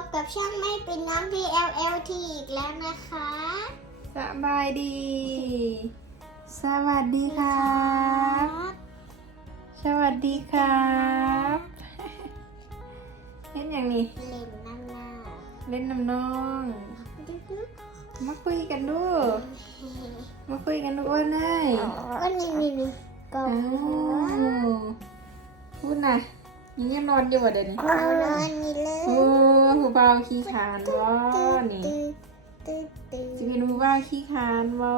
บกับช่างไม่เป็นน้ำที่ LLT อีกแล้วนะคะ สบายดี สวัสดีครับ สวัสดีครับเล่นอย่างนี้ เล่นน้ำหน้าเล่นน้ำน้อง มาคุยกันดู มาคุยกันดูอ้วนเลยก็นี่นี่นี่ก็อ้าวพูดนะ ยังยังนอนอยู่บ่เดี๋ยวนี้เอานอนนี่เลยโอ้หูเบาขี้ขานวะนี่ตื้อตื้อตื้อจะเป็นหูเบาขี้ขานวะ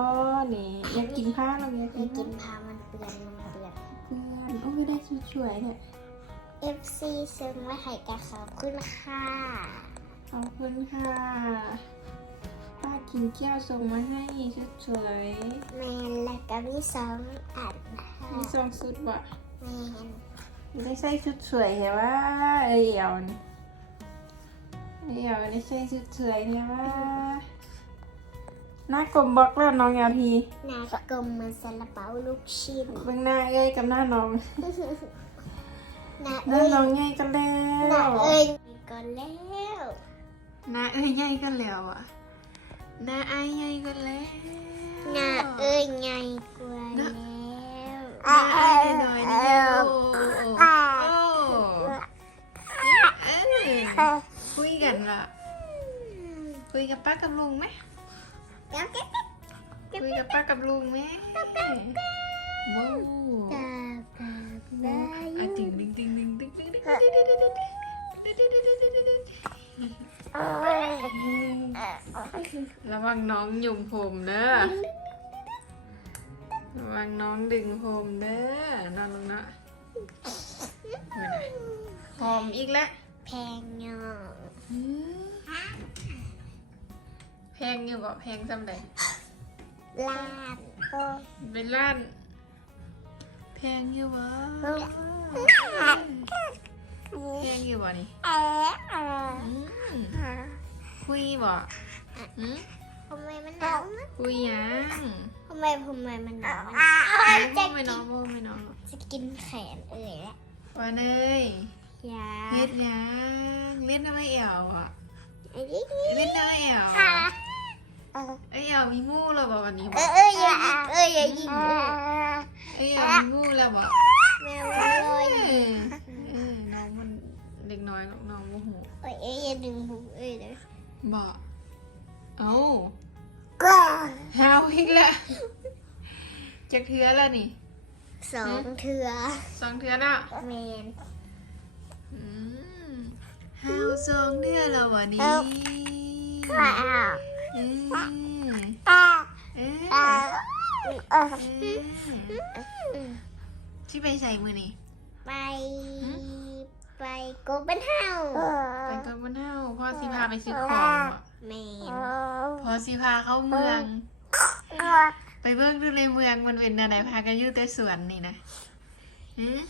นี่อยากกินผ้าเราอยากไม่กินกิผ้านพามันเปลือนมันเปลือนเพื่อนโอ้ไม่ได้ชุดสวยเนี่ย FC ซึ่งไว้ให้กะขอบคุณค่ะ ขอบคุณค่ะป้ากินแก้วส่งมาให้ชุดสวยแมนและก็มีสองอันค่ะมีทรงสุดวะแมน ได้ใส่ชุดสวยเหรอวะเอ้ยเอานี่เอ้ยเอาได้ใส่ชุดสวยเนี่ยว่าหน้ากลมบล็อกแล้วน้องยาพีหนากลมเหมือนซาลาเปาลูกชิ้นเบื้องหน้าเอ้ยกับหน้าน้องหน้าหน้าเอ้ยน้องใหญ่กันแล้หน้าวเอ้ยก่อนแล้วหน้าเอ้ยใหญ่กันแล้วอะหน้าไอ้ายใหญ่กันแล้วหน้าเอ้ยใหญ่กว่า ไอ้หน่อยนี่โอโอ้โอ้เออคุยกันละคุยกับป้ากับลุงไหมคุยกับป้ากับลุงไหมว้าวกาบาบาอะยดึงดึงดึงดึงดึงดึงดึงดึงดึงดึงดึงดึงดึงดึงดึงระวังน้องหยุ่มผมเด้อระวังน้องดึงผมเด้อนอนลงนะเมื่อไหร่หอมอีกแล้วแพงเนาะอืมแพงอยู่บ่แพงจำได้ลาดโอ้เป็นล้าน แพงอยู่บ่แพงอยู่บ่นี่เอ๊ะเอ๊ะอืมคุยบ่อืม ทำไมมันหนาวนะคุยหยังทำไมทำไมมันหนาวพ่จะอไม่น้องพ่อไม่น้องจะกินแขนเอ่ยแล้วว่าเนยยาเฮ็ดหยังเล่นน้ำไม่เอวอะไอ้นี่เล่นน้ำไม่เอวค่ะเออไอ้เอวมีงูแล้วบ่วันนี้เอบ่อเอออย่ายิงเอออย่ายิงเออไอ้เอวมีงูแล้วบ่แมวลอยเออเออน้องมันเด็กน้อยน้องโมโหเอ้ยเอ้ยอย่าดึงหูเอ้ยเลยบ่ เอ้าก็หาวอีกแล้วจักเทือแล้วนี่สองเถื่อสองเทือแล้วแมนอืมหาวสองเทือแล้ววันนี้ว้าวอืมอ่าเอ๊ะอ่าเออที่ไปใส่มือนี่ไปไปโกเป็นเฮาไปกับวันเท่าพ่อสิพาไปซื้อของบ่ แมนพ่อสิพาเข้าเมือง ไปเบิ่งดูในเมืองมันเป็นอะไรพากันอยู่แต่สวนนี่นะหืม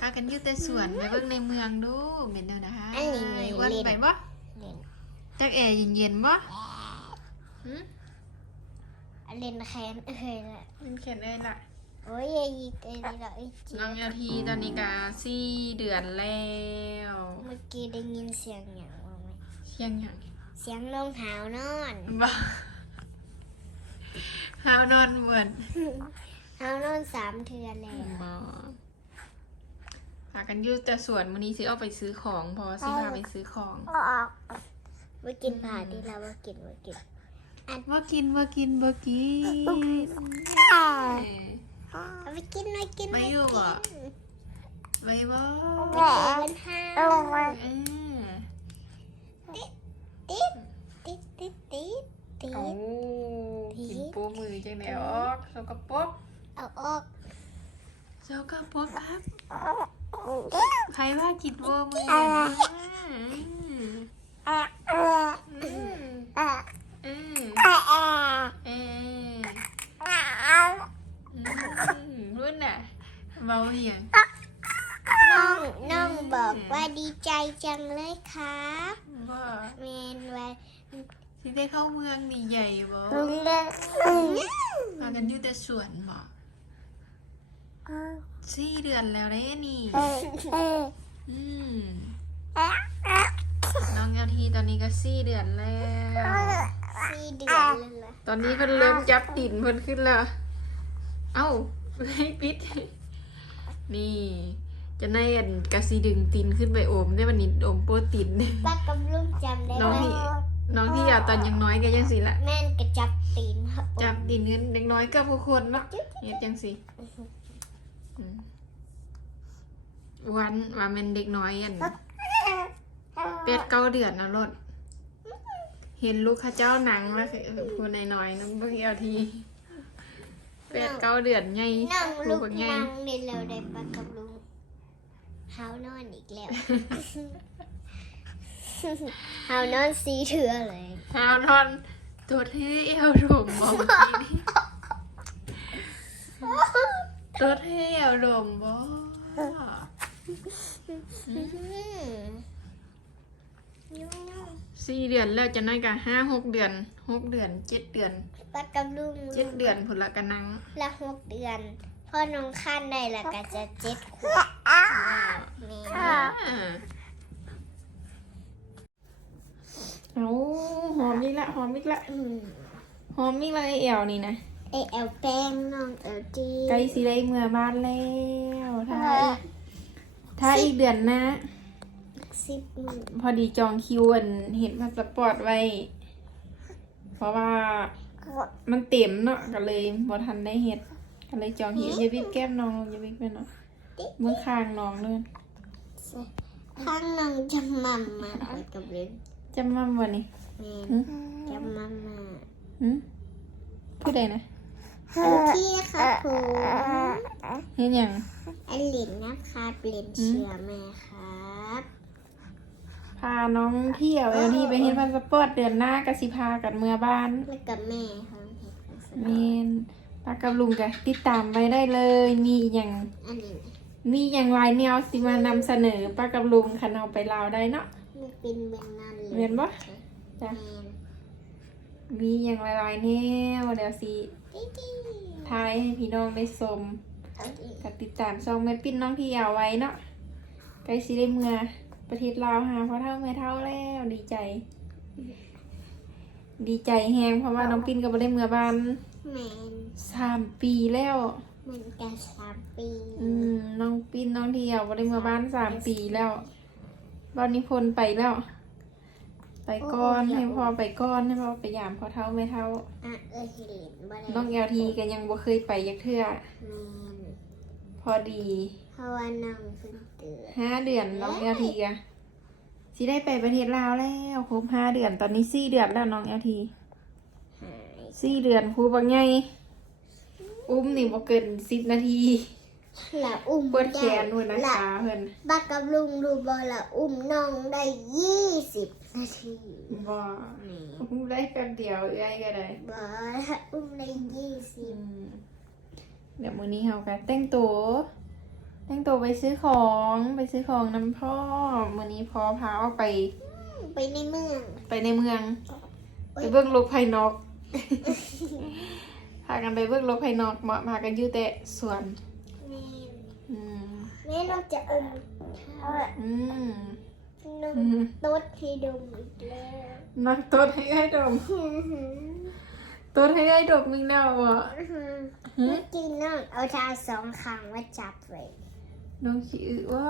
พากันอยู่แต่สวนไปเบิ่งในเมืองดูเป็นแนวนะคะอันนี้วันเล่น ไปบ่เล่นจักแอร์เย็นๆบ่หืมเล่นแคนเอ้ยละมันเขียนได้ละโอ้ยอย่ายิงเอ้ยละไอ้จีน้องยาทีตอนนี้กาสี่เดือนแล้ว เมื่อกี้ได้ยินเสียงอย่างว่าไหม เชียงหยัง เสียงรองเท้านอนบ่หาวนอนเหมือนเท้านอนสามเทือนแล้วบ่พากันอยู่แต่สวนมื้อนี้สิเอาไปซื้อของพอสิพาไปซื้อของมากินผ่าที่เรามากินมากินบ่กินบ่กินบ่กินเออเอาไปกินมากินไม่อยู่อะไว้บ่ไปเป็นห้า เออติดติดติดติดติเอาดกินปูมือจังได๋ออกสกปรกเอาออกสกปรกครับ ใครว่ากินปูมืออะอืมเออเอออืมรุ่นน่ะเมาเหียงน้องน้องบอกว่าดีใจจังเลยครับบ่เมนไว้ สิได้เข้าเมืองนี่ใหญ่บ่ลุงเล่นพากันอยู่แต่สวนบ่สี่เดือนแล้วเด้นี่ อืมน้องเอลทีตอนนี้ก็สี่เดือนแล้ว สี่เดือนเลยล่ะตอนนี้เพิ่นเริ่มจับดินเพิ่นขึ้นแล้ว เอ้าให้ปิด นี่ จะในอันกะสีดึงตีนขึ้นไปโอมได้วันนี้โอมโปรตีน ป้ากับลุงจำได้น้องไหมที่ น้องที่อยากตอนยังน้อยก็ยังสิละแม่นกระจับตีนครับจับดินเงินเด็กน้อยก็ผู้คนเนาะเฮ็ดจังสิอืมวันว่าแม่นเด็กน้อยอันเป็ดเก้าเดือนนะรถเห็นลูกเข้าเจ้าหนังแล้วคือผู้น้อยๆน้องเบิ่งเอาทีเป็ดเก้าเดือนไงนั่งลูลุกกเป็นไงนั่งเรียนเร็วได้ป้ากับลุงเฮานอนอีกแล้ว เฮานอนสีเถื่อเลยเท้านอนตัวที่เอวถุงมองทีนี่ตัวที่เอวดมบ่อืมยุ่งสี่เดือนแล้วจะน้อยกะห้าหกเดือนหกเดือนเจ็ดเดือนป้ากับลุงเจ็ดเดือนผลละกันนังละหกเดือนพ่อน้องขั้นได้ละก็จะเจ็ดขวบนี่ อ่า เอาหอมอีกละหอมอีกละอืมหอมอีกละไอเอวนี่นะไอแอลแป้งน้องเอลจีใกล้สิได้เมื่อบ้านแล้วถ้าอีกถ้าอีกเดือนหนะสิบหมื่นพอดีจองคิวอันเห็นพาสปอร์ตไว้ เพราะว่ามันเต็มเนาะก็เลยบ่ทันได้เฮ็ดก็เลยจองเห็นอย่าวิดแก้มน้องลงอย่าวิดไปเนาะเมื่อคางน้องเลยข้างน้องจะมัมมาไปกับเล่น จำมั่มวันนี้แม่หึจะมัมมาหึผู้ใดนะเอลที่ครับผมเฮ็ดหยังไอหลินนะครับเล่นเชียร์แม่ครับพาน้องเที่ยวเอลที่ไปเฮ็ดพาสปอร์ตเดือนหน้าก็สิพากันเมื่อบ้านแล้วกับแม่ครับแม่นป้ากับลุงก็ติดตามไว้ได้เลย มีอหย่างอันนี้มีอย่างไรแนวสิมานำเสนอป้ากับลุงคันเอาไปลาวได้เนาะ มันเป็นเบนนั่นเลยเห็นปะจ้ะจ้ะมีอย่างไรๆแนวเดี๋ยวสิแม่ติ๊ดทายให้พี่น้องได้ชมเอาอีกกับติดตามซองแม่ปิ้นน้องที่เอาไว้เนาะใกล้สิได้เมื่อประเทศลาวหาพ่อเท่าแม่เท่าแล้วดีใจ ดีใจแฮงเพราะว่าน้องปิ้นก็บ่ได้เมื่อบ้านแมนสามปีแล้ว มันกันสามปี อืมน้องปิ้นน้องเที่ยวบ่ได้เมื่อบ้านสามปีแล้ว บ้านนิพนธ์ไปแล้ว ไปก้อนให้พ่อไปก้อนให้พ่อไปยามพ่อเท่าแม่เท่าอะเออเห็นบ่ได้น้องเอลทีก็ยังบ่เคยไปยักเทื่อแมนพอดีเพราะว่าน้องเพิ่งเกิดห้าเดือนน้องเอลทีอะสิได้ไปประเทศลาวแล้วครบห้าเดือนตอนนี้สี่เดือนแล้วน้องเอลทีหายสี่เดือนครูบักไงอุ้มนี่บ่เกินสิบนาที ละอุ้มปวดแขนปวดนะละขาเพิ่นบักกับลุงดูบอละอุ้มน้องได้ยี่สิบนาทีบ่นี่อุ้มได้แป๊บเดียวเอ้อยก็ได้บอละอุ้มได้ยี่สิอืบมเดี๋ยวมื้อนี้เฮาก็แต่งตัวแต่งตัวไปซื้อของไปซื้อของนำพ่อมื้อนี้พ่อพาออกไป ไปในเมือง ไปในเมือง ไปเบิ่งโลกภายนอกพากันไปเบิ่งโลกภายนอกมาพากันอยู่แต่สวนแม่อืม แม่เราจะอมข้าวอืมน้องอืมต๊ดให้ดมอีกแล้วนักตัวให้ได้ดมตัวให้ได้ดมมีแนวบ่เมื่อกี้น้องเอาทาสองข้างมาจับไว้น้องสิอึว่า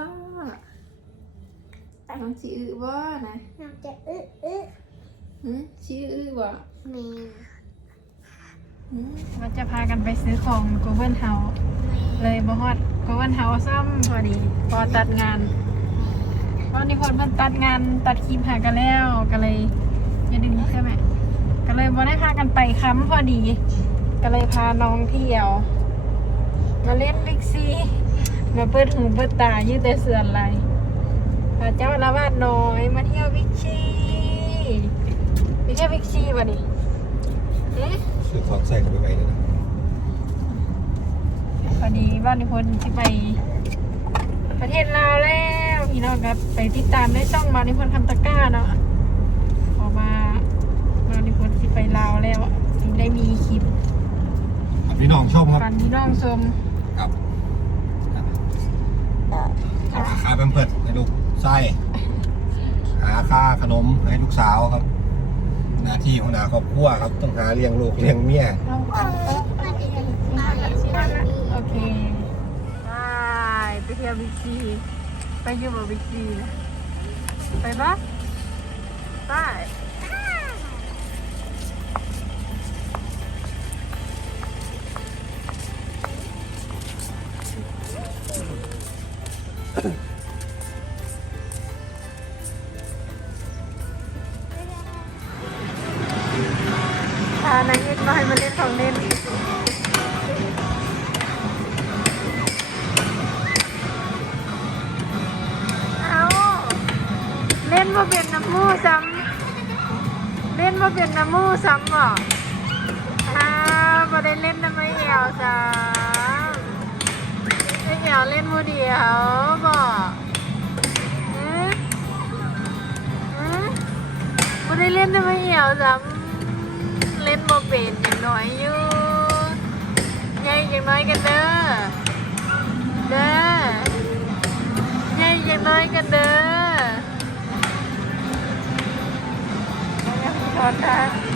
น้องสิอึว่านะน้องจะอึอึหืมสิอึบ่แม่ เราจะพากันไปซื้อของโกเบิลเฮาเลยบ่ฮอดโกเบิลเฮาซ้ำพอดี พอตัดงานตอนนี้คนเพิ่นตัดงานตัดคลิปหากันแล้วก็เลยอย่าดึงใช่ไหมก็เลยบ่ได้พากันไปค้ำพอดี ก็เลยพาน้องเที่ยว มาเล่นบิ๊กซีมาเปิดหูเปิดตายู่แต่เสือนไหลพาเจ้าละวาดน้อยมาเที่ยวบิ๊กซีไปเที่ยวบิ๊กซีวะนี่เอ๊ะ ซื้อของใส่เข้าไปไว้เลยนะพอดีบ้านนิพนธ์ที่ไปประเทศลาวแล้วพี่น้องครับไปติดตามได้ช่องบ้านนิพนธ์คำตะกร้าเนาะเพอมาบ้านนิพนธ์ที่ไปลาวแล้วถึงได้มีคลิปอะพี่น้องชมครับ กันพี่น้องชมครับขาขาแพมเพิร์ดให้ลูกไส้ขาาค่าขนมให้ลูกสาวครับ หน้าที่ของนาครอบครัวครับต้องหาเลี้ยงลูกเลี้ยงเมียโอเคไปไปเที่ยวบิ๊กซีไปอยู่บ่บิ๊กซีนะไปปะไปพ เล่นน้ำไม่เอวซ้ำไม่เอวเล่นมูเดียวบ่อืออือบ่ได้เล่นน้ำไม่เอวซ้ำเล่นบ่เป็นอย่างน้อยอยู่ใหญ่อย่างน้อยกันเด้อเด้อใหญ่ยังน้อยกันเด้อขอทานใ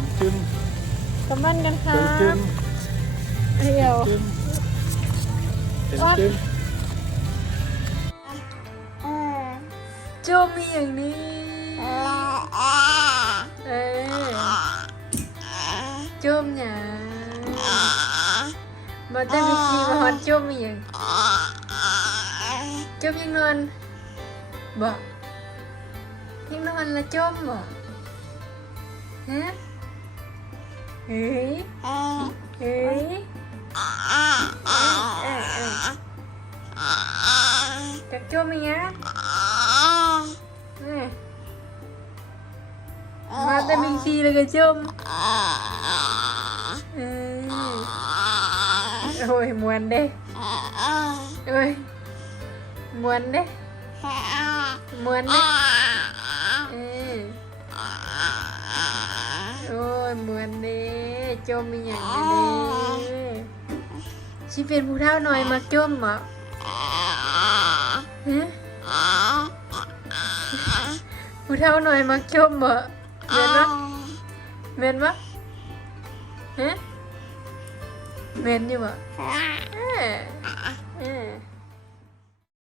ครับจึมกำมันกันครัจึมบเดี๋ยวจึมจึมโจมีอย่างนี้ เออโจมหยังมาแต่บิกีมาฮอดโจมอีหยังโจมยังนอนบ่ยังนอนละโจมบ่ฮะ เฮ้ยเฮ้ยเออเออจักโจมอีห จมมีอย่างนี้ชิเป็นผู้เท่าน้อยมาจมเหรอฮะผู้เท่าน้อยมาจมเหรอเมนวะเมนวะฮะเมนอยู่เหรอ